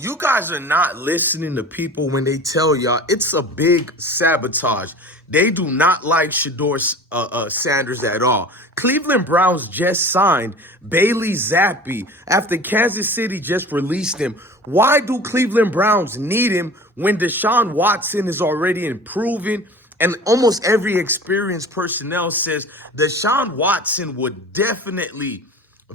You guys are not listening to people when they tell y'all it's a big sabotage. They do not like Shedeur Sanders at all. Cleveland Browns just signed Bailey Zappe after Kansas City just released him. Why do Cleveland Browns need him when Deshaun Watson is already improving? And almost every experienced personnel says Deshaun Watson would definitely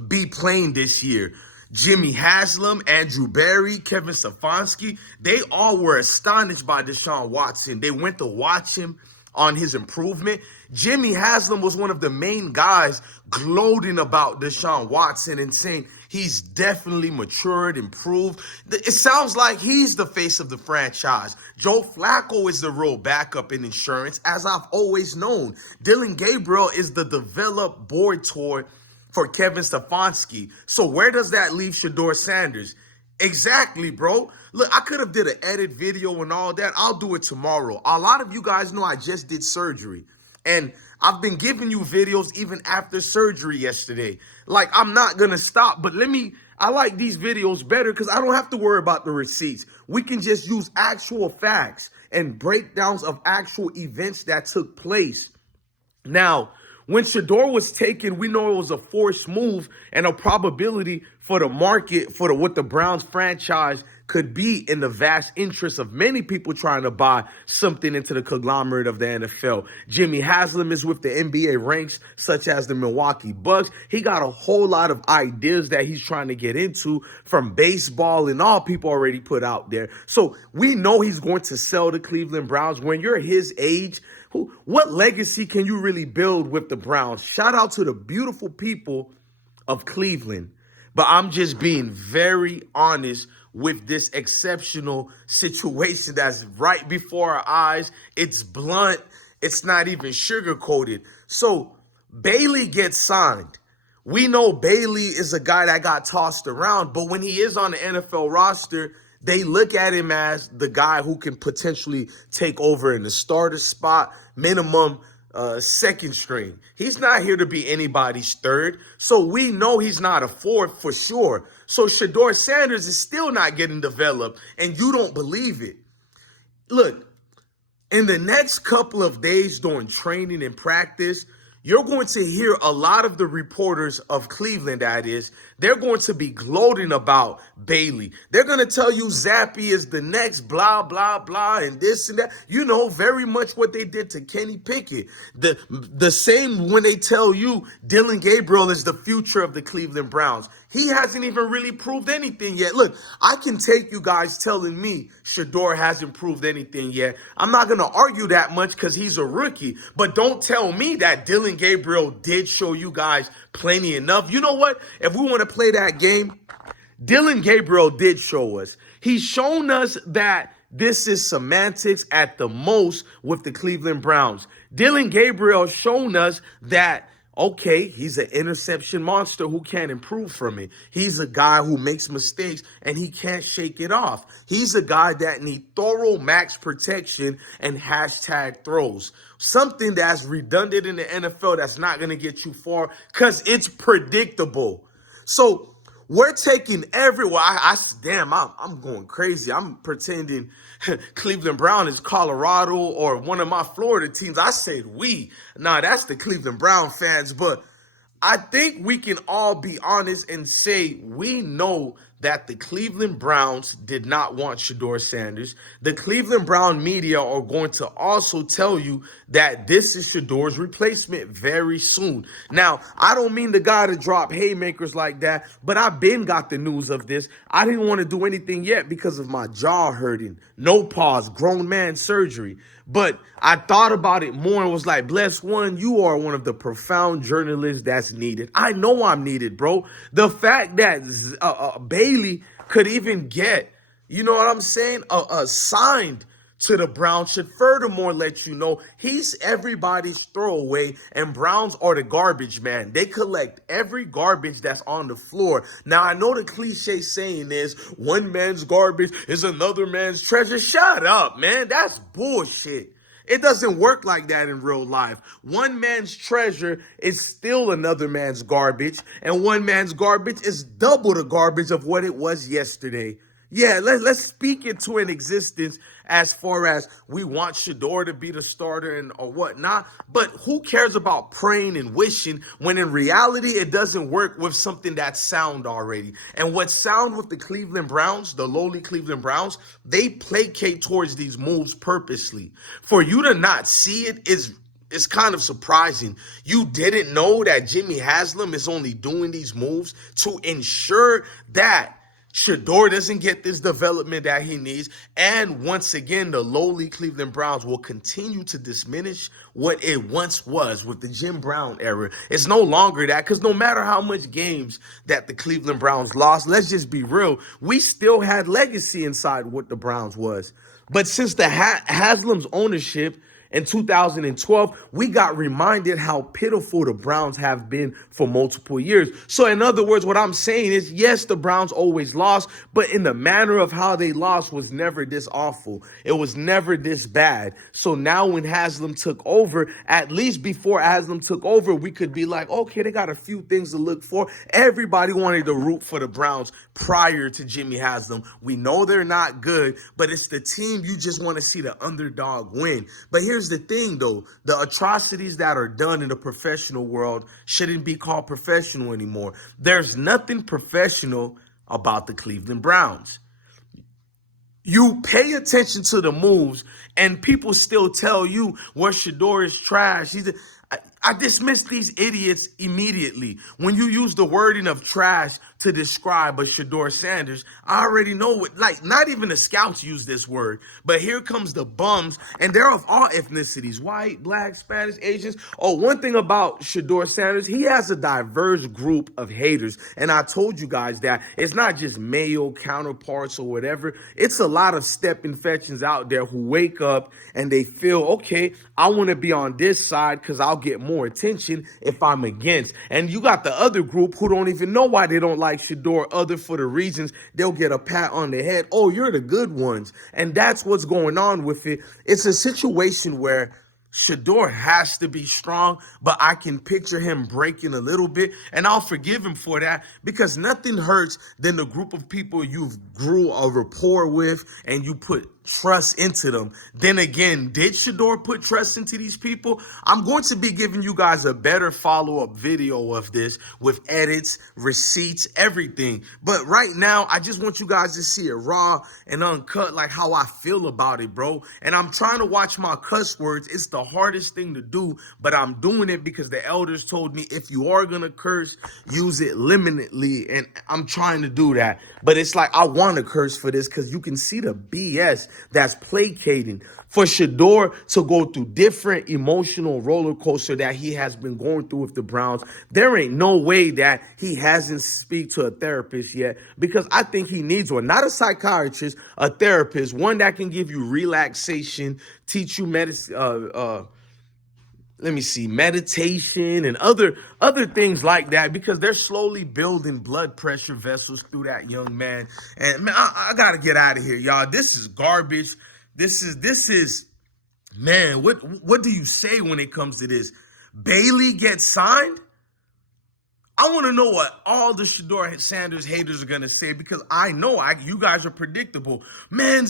be playing this year. Jimmy Haslam, Andrew Berry, Kevin Stefanski, they all were astonished by Deshaun Watson. They went to watch him on his improvement. Jimmy Haslam was one of the main guys gloating about Deshaun Watson and saying he's definitely matured, improved. It sounds like he's the face of the franchise. Joe Flacco is the real backup in insurance, as I've always known. Dylan Gabriel is the developed board toy for Kevin Stefanski. So where does that leave Shedeur Sanders? Exactly, bro. Look, I could have did an edit video and all that. I'll do it tomorrow. A lot of you guys know I just did surgery. And I've been giving you videos even after surgery yesterday. Like, I'm not going to stop. But I like these videos better because I don't have to worry about the receipts. We can just use actual facts and breakdowns of actual events that took place. Now, when Shedeur was taken, we know it was a forced move and a probability for the market for what the Browns franchise could be in the vast interest of many people trying to buy something into the conglomerate of the NFL. Jimmy Haslam is with the NBA ranks, such as the Milwaukee Bucks. He got a whole lot of ideas that he's trying to get into from baseball and all people already put out there. So we know he's going to sell the Cleveland Browns. When you're his age, what legacy can you really build with the Browns? Shout out to the beautiful people of Cleveland. But I'm just being very honest with this exceptional situation that's right before our eyes. It's blunt. It's not even sugar-coated. So Bailey gets signed. We know Bailey is a guy that got tossed around, but when he is on the NFL roster, they look at him as the guy who can potentially take over in the starter spot, minimum second string. He's not here to be anybody's third. So we know he's not a fourth for sure. So Shedeur Sanders is still not getting developed, and you don't believe it. Look, in the next couple of days during training and practice, you're going to hear a lot of the reporters of Cleveland, that is, they're going to be gloating about Bailey. They're going to tell you Zappe is the next blah, blah, blah, and this and that. You know, very much what they did to Kenny Pickett. The same when they tell you Dylan Gabriel is the future of the Cleveland Browns. He hasn't even really proved anything yet. Look, I can take you guys telling me Shedeur hasn't proved anything yet. I'm not going to argue that much because he's a rookie. But don't tell me that Dylan Gabriel did show you guys plenty enough. You know what? If we want to play that game, Dylan Gabriel did show us. He's shown us that this is semantics at the most with the Cleveland Browns. Dylan Gabriel shown us that, okay, he's an interception monster who can't improve from it. He's a guy who makes mistakes and he can't shake it off. He's a guy that needs thorough max protection and hashtag throws. Something that's redundant in the NFL that's not going to get you far because it's predictable. So we're taking everywhere. I'm going crazy. I'm pretending Cleveland Brown is Colorado or one of my Florida teams. I said we. Nah, that's the Cleveland Brown fans. But I think we can all be honest and say we know that the Cleveland Browns did not want Shedeur Sanders. The Cleveland Brown media are going to also tell you that this is Shedeur's replacement very soon. Now, I don't mean the guy to drop haymakers like that, but I've been got the news of this. I didn't want to do anything yet because of my jaw hurting. No pause, grown man surgery. But I thought about it more and was like, Bless One, you are one of the profound journalists that's needed. I know I'm needed, bro. The fact that Bailey could even get, you know what I'm saying, signed to the Browns should furthermore let you know he's everybody's throwaway and Browns are the garbage man. They collect every garbage that's on the floor. Now, I know the cliche saying is one man's garbage is another man's treasure. Shut up, man. That's bullshit. It doesn't work like that in real life. One man's treasure is still another man's garbage, and one man's garbage is double the garbage of what it was yesterday. Yeah, let's speak it to an existence as far as we want Shedeur to be the starter and or whatnot. But who cares about praying and wishing when in reality it doesn't work with something that's sound already? And what's sound with the Cleveland Browns, the lowly Cleveland Browns, they placate towards these moves purposely. For you to not see it is it's kind of surprising. You didn't know that Jimmy Haslam is only doing these moves to ensure that Shedeur doesn't get this development that he needs. And once again, the lowly Cleveland Browns will continue to diminish what it once was with the Jim Brown era. It's no longer that, because no matter how much games that the Cleveland Browns lost, let's just be real, we still had legacy inside what the Browns was. But since the Haslam's ownership in 2012, we got reminded how pitiful the Browns have been for multiple years. So in other words, what I'm saying is, yes, the Browns always lost, but in the manner of how they lost was never this awful. It was never this bad. So now when Haslam took over, at least before Haslam took over, we could be like, okay, they got a few things to look for. Everybody wanted to root for the Browns prior to Jimmy Haslam. We know they're not good, but it's the team you just want to see the underdog win. But here's the thing, though. The atrocities that are done in the professional world shouldn't be called professional anymore. There's nothing professional about the Cleveland Browns. You pay attention to the moves, and people still tell you where Shedeur is trash. I dismiss these idiots immediately. When you use the wording of trash to describe a Shedeur Sanders, I already know what, like, not even the scouts use this word. But here comes the bums, and they're of all ethnicities, white, black, Spanish, Asians. Oh, one thing about Shedeur Sanders, he has a diverse group of haters. And I told you guys that it's not just male counterparts or whatever. It's a lot of step infections out there who wake up and they feel, okay, I want to be on this side because I'll get more attention if I'm against. And you got the other group who don't even know why they don't like Shedeur, other for the reasons they'll get a pat on the head. Oh, you're the good ones. And that's what's going on with it. It's a situation where Shedeur has to be strong, but I can picture him breaking a little bit, and I'll forgive him for that because nothing hurts than the group of people you've grew a rapport with and you put trust into them. Then again, did Shedeur put trust into these people? I'm going to be giving you guys a better follow-up video of this with edits, receipts, everything. But right now, I just want you guys to see it raw and uncut, like how I feel about it, bro. And I'm trying to watch my cuss words. It's the hardest thing to do, but I'm doing it because the elders told me if you are gonna curse, use it limitedly, and I'm trying to do that. But it's like I want to curse for this because you can see the BS that's placating. For Shedeur to go through different emotional roller coaster that he has been going through with the Browns, there ain't no way that he hasn't speak to a therapist yet, because I think he needs one. Not a psychiatrist, a therapist, one that can give you relaxation, teach you meditation and other things like that, because they're slowly building blood pressure vessels through that young man. And man, I gotta get out of here, y'all. This is garbage. This is man, what do you say when it comes to this? Bailey gets signed? I want to know what all the Shedeur Sanders haters are going to say, because I know you guys are predictable. Man,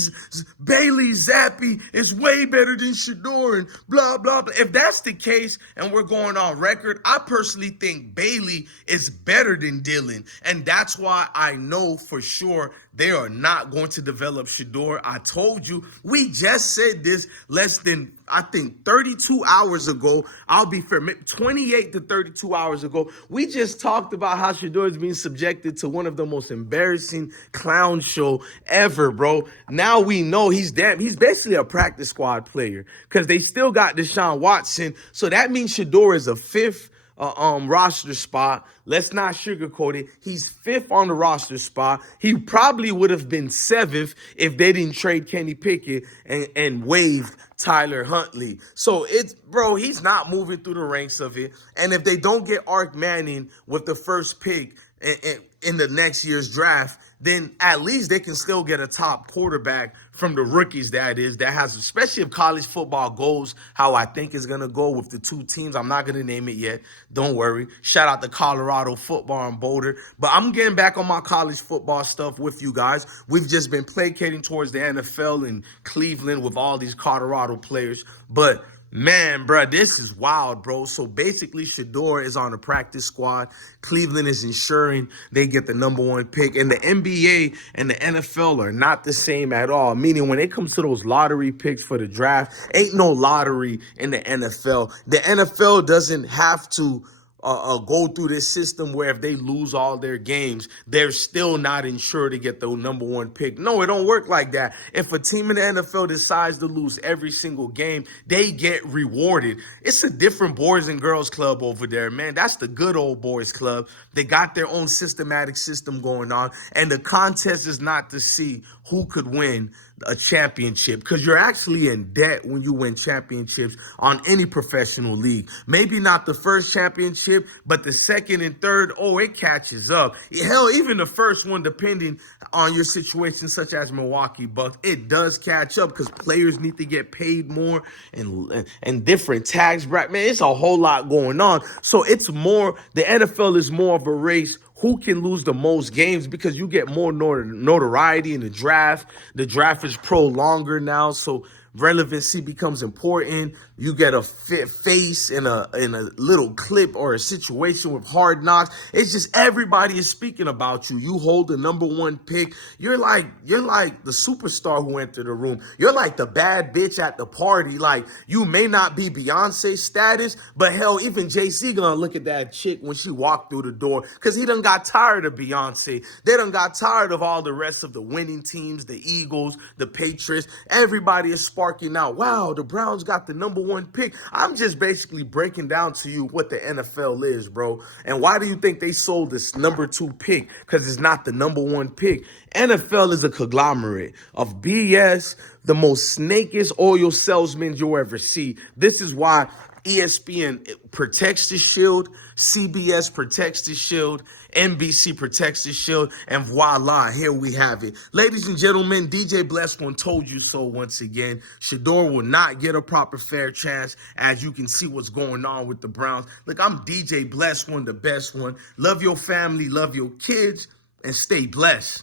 Bailey Zappe is way better than Shedeur and blah, blah, blah. If that's the case and we're going on record, I personally think Bailey is better than Dylan. And that's why I know for sure they are not going to develop Shedeur. I told you, we just said this less than, I think, 32 hours ago. I'll be fair, 28 to 32 hours ago. We just talked about how Shedeur is being subjected to one of the most embarrassing clown show ever, bro. Now we know he's basically a practice squad player, because they still got Deshaun Watson. So that means Shedeur is a fifth roster spot. Let's not sugarcoat it. He's fifth on the roster spot. He probably would have been seventh if they didn't trade Kenny Pickett and waived Tyler Huntley. So bro, he's not moving through the ranks of it. And if they don't get Ark Manning with the first pick, and in the next year's draft, then at least they can still get a top quarterback from the rookies, that is, that has, especially if college football goes how I think is going to go with the two teams. I'm not going to name it yet. Don't worry. Shout out to Colorado football and Boulder. But I'm getting back on my college football stuff with you guys. We've just been placating towards the NFL and Cleveland with all these Colorado players. But man, bro, this is wild, bro. So basically, Shedeur is on the practice squad. Cleveland is ensuring they get the #1 pick. And the NBA and the NFL are not the same at all. Meaning, when it comes to those lottery picks for the draft, ain't no lottery in the NFL. The NFL doesn't have to go through this system where if they lose all their games, they're still not insured to get the #1 pick. No, it don't work like that. If a team in the NFL decides to lose every single game, they get rewarded. It's a different boys and girls club over there, man. That's the good old boys club. They got their own systematic system going on, and the contest is not to see who could win a championship, because you're actually in debt when you win championships on any professional league. Maybe not the first championship, but the second and third, oh, it catches up. Hell, even the first one, depending on your situation, such as Milwaukee Bucks, it does catch up because players need to get paid more and different tax brackets. Man, it's a whole lot going on. So it's more, the NFL is more of a race who can lose the most games, because you get more notoriety in the draft. The draft is longer now, so relevancy becomes important. You get a face in a little clip or a situation with Hard Knocks. It's just everybody is speaking about you. You hold the #1 pick. You're like the superstar who entered the room. You're like the bad bitch at the party. Like, you may not be Beyonce status, but hell, even JC gonna look at that chick when she walked through the door, because he done got tired of Beyonce. They done got tired of all the rest of the winning teams, the Eagles, the Patriots. Everybody is sparking out. Wow, the Browns got the #1 pick. I'm just basically breaking down to you what the NFL is, bro. And why do you think they sold this #2 pick? Because it's not the #1 pick. NFL is a conglomerate of BS, the most snakiest oil salesmen you'll ever see. This is why ESPN protects the shield, CBS protects the shield, NBC protects the shield, and voila, here we have it. Ladies and gentlemen, DJ Blessed One told you so once again. Shedeur will not get a proper fair chance, as you can see what's going on with the Browns. Look, I'm DJ Blessed One, the best one. Love your family, love your kids, and stay blessed.